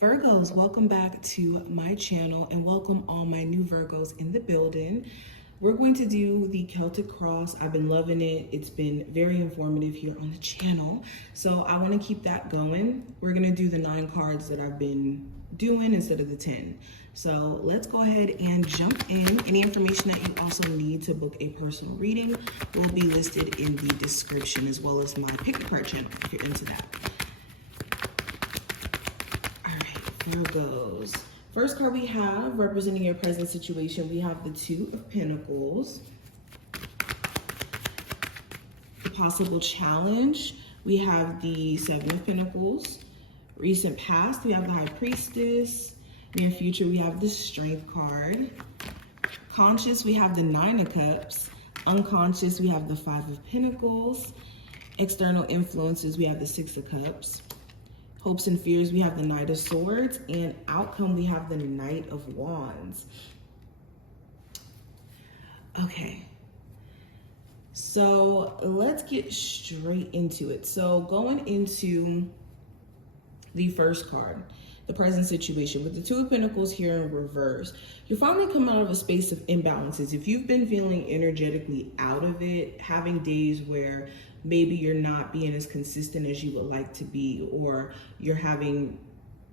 Virgos, welcome back to my channel and welcome all my new Virgos in the building. We're going to do the Celtic Cross. I've been loving it. It's been very informative here on the channel. So I want to keep that going. We're going to do the 9 cards that I've been doing instead of the 10. So let's go ahead and jump in. Any information that you also need to book a personal reading will be listed in the description, as well as my Pick a Card channel if you're into that. Virgos. First card we have representing your present situation, we have the 2 of Pentacles. The possible challenge, we have the 7 of Pentacles. Recent past, we have the High Priestess. Near future, we have the Strength card. Conscious, we have the 9 of Cups. Unconscious, we have the 5 of Pentacles. External influences, we have the 6 of Cups. Hopes and fears, we have the Knight of Swords, and outcome, we have the Knight of Wands. Okay, so let's get straight into it. So going into the first card, the present situation, with the 2 of Pentacles here in reverse, you finally come out of a space of imbalances. If you've been feeling energetically out of it, having days where maybe you're not being as consistent as you would like to be, or you're having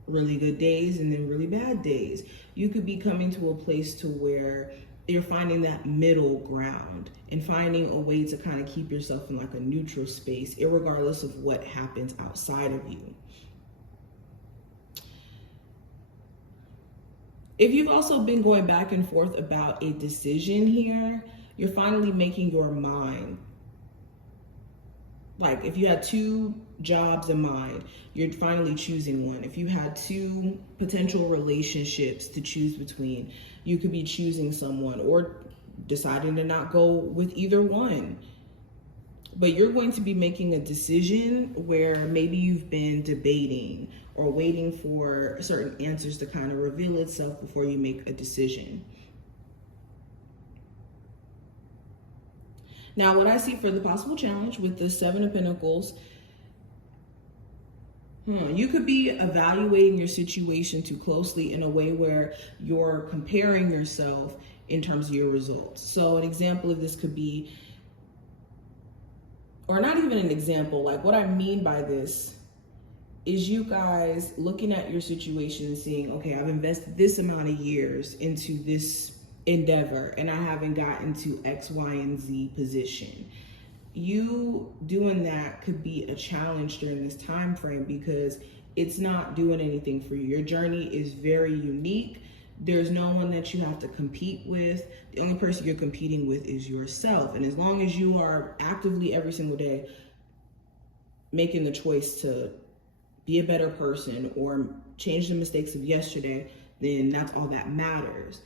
really good days and then really bad days, you could be coming to a place to where you're finding that middle ground and finding a way to kind of keep yourself in like a neutral space, irregardless of what happens outside of you. If you've also been going back and forth about a decision here, you're finally making your mind. Like if you had 2 jobs in mind, you're finally choosing one. If you had 2 potential relationships to choose between, you could be choosing someone or deciding to not go with either one. But you're going to be making a decision where maybe you've been debating or waiting for certain answers to kind of reveal itself before you make a decision. Now, what I see for the possible challenge with the 7 of Pentacles, you could be evaluating your situation too closely in a way where you're comparing yourself in terms of your results. So an example of this could be, or not even an example, like what I mean by this is you guys looking at your situation and seeing, okay, I've invested this amount of years into this endeavor and I haven't gotten to X, Y, and Z position. You doing that could be a challenge during this time frame because it's not doing anything for you. Your journey is very unique. There's no one that you have to compete with. The only person you're competing with is yourself. And as long as you are actively every single day making the choice to be a better person or change the mistakes of yesterday, then that's all that matters.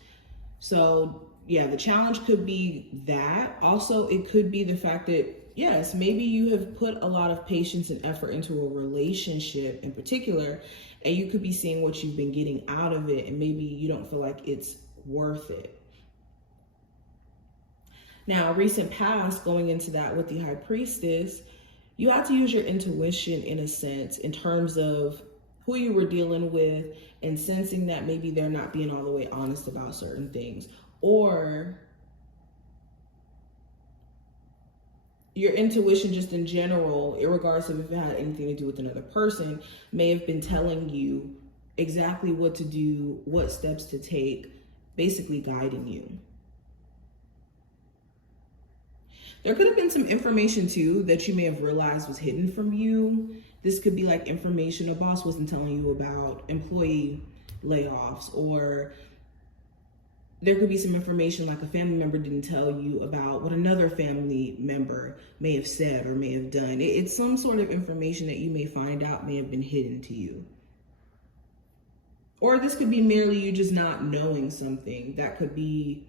So yeah, the challenge could be that. Also, it could be the fact that, yes, maybe you have put a lot of patience and effort into a relationship in particular, and you could be seeing what you've been getting out of it, and maybe you don't feel like it's worth it. Now, recent past, going into that with the High Priestess, you have to use your intuition in a sense in terms of who you were dealing with and sensing that maybe they're not being all the way honest about certain things, or your intuition just in general, irregardless of if it had anything to do with another person, may have been telling you exactly what to do, what steps to take, basically guiding you. There could have been some information too that you may have realized was hidden from you. This could be like information a boss wasn't telling you about employee layoffs, or there could be some information like a family member didn't tell you about what another family member may have said or may have done. It's some sort of information that you may find out may have been hidden to you. Or this could be merely you just not knowing something that could be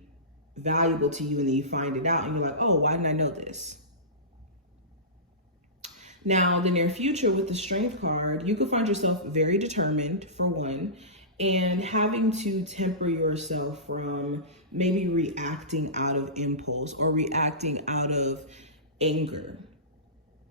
valuable to you, and then you find it out and you're like, oh, why didn't I know this? Now, the near future with the Strength card, you could find yourself very determined, for one, and having to temper yourself from maybe reacting out of impulse or reacting out of anger.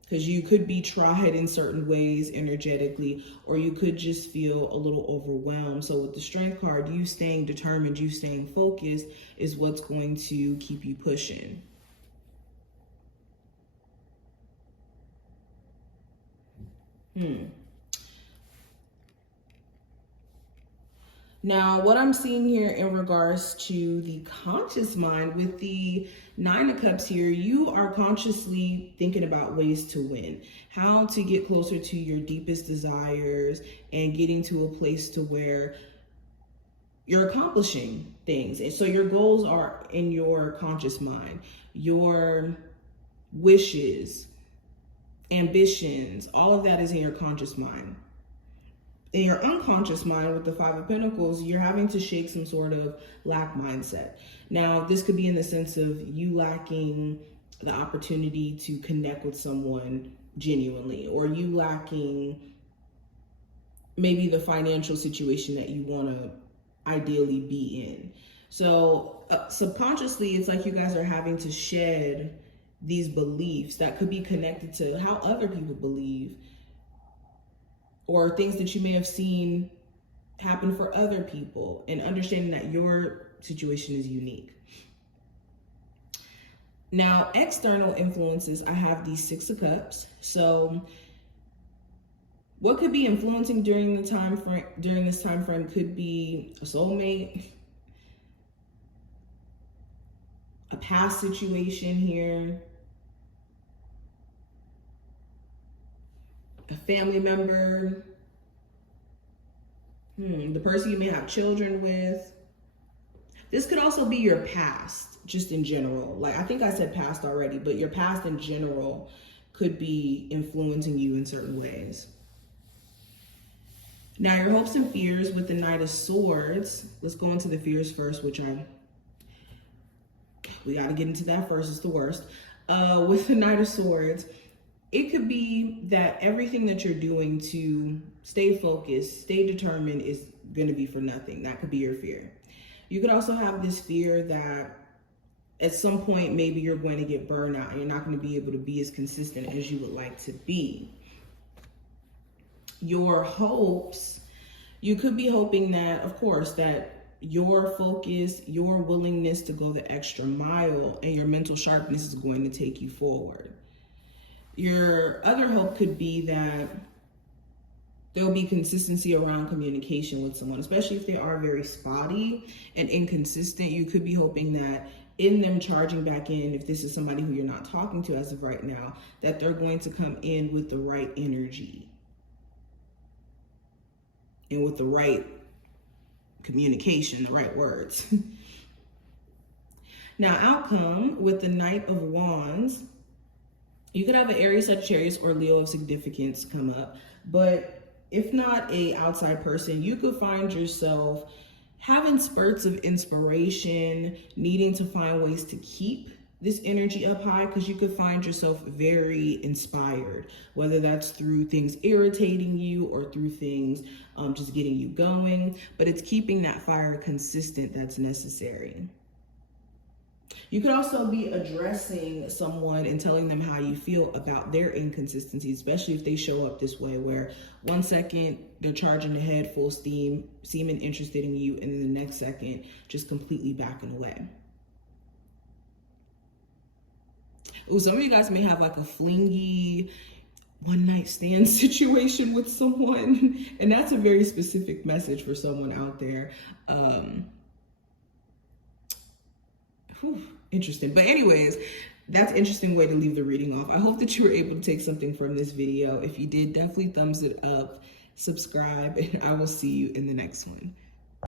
because you could be tried in certain ways energetically, or you could just feel a little overwhelmed. So with the Strength card, you staying determined, you staying focused is what's going to keep you pushing. Now, what I'm seeing here in regards to the conscious mind with the Nine of Cups here, you are consciously thinking about ways to win, how to get closer to your deepest desires and getting to a place to where you're accomplishing things. And so your goals are in your conscious mind, your wishes, ambitions, all of that is in your conscious mind. In your unconscious mind with the Five of Pentacles, you're having to shake some sort of lack mindset. Now, this could be in the sense of you lacking the opportunity to connect with someone genuinely, or you lacking maybe the financial situation that you want to ideally be in. So subconsciously, it's like you guys are having to shed these beliefs that could be connected to how other people believe, or things that you may have seen happen for other people, and understanding that your situation is unique. Now, external influences, I have these Six of Cups. So what could be influencing during this time frame could be a soulmate, a past situation here, a family member, the person you may have children with. This could also be your past, just in general. Like, I think I said past already, but your past in general could be influencing you in certain ways. Now, your hopes and fears with the Knight of Swords. Let's go into the fears first, we got to get into that first. It's the worst. With the Knight of Swords, it could be that everything that you're doing to stay focused, stay determined is going to be for nothing. That could be your fear. You could also have this fear that at some point, maybe you're going to get burned out and you're not going to be able to be as consistent as you would like to be. Your hopes, you could be hoping that, of course, that your focus, your willingness to go the extra mile, and your mental sharpness is going to take you forward. Your other hope could be that there'll be consistency around communication with someone, especially if they are very spotty and inconsistent. You could be hoping that in them charging back in, if this is somebody who you're not talking to as of right now, that they're going to come in with the right energy and with the right communication, the right words. Now, outcome with the Knight of Wands, you could have an Aries, Sagittarius, or Leo of significance come up, but if not a outside person, you could find yourself having spurts of inspiration, needing to find ways to keep this energy up high, because you could find yourself very inspired, whether that's through things irritating you or through things just getting you going, but it's keeping that fire consistent that's necessary. You could also be addressing someone and telling them how you feel about their inconsistencies, especially if they show up this way, where 1 second they're charging ahead full steam, seeming interested in you, and then the next second just completely backing away. Oh, some of you guys may have like a flingy one-night stand situation with someone, and that's a very specific message for someone out there. Interesting. But anyways, that's an interesting way to leave the reading off. I hope that you were able to take something from this video. If you did, definitely thumbs it up, subscribe, and I will see you in the next one.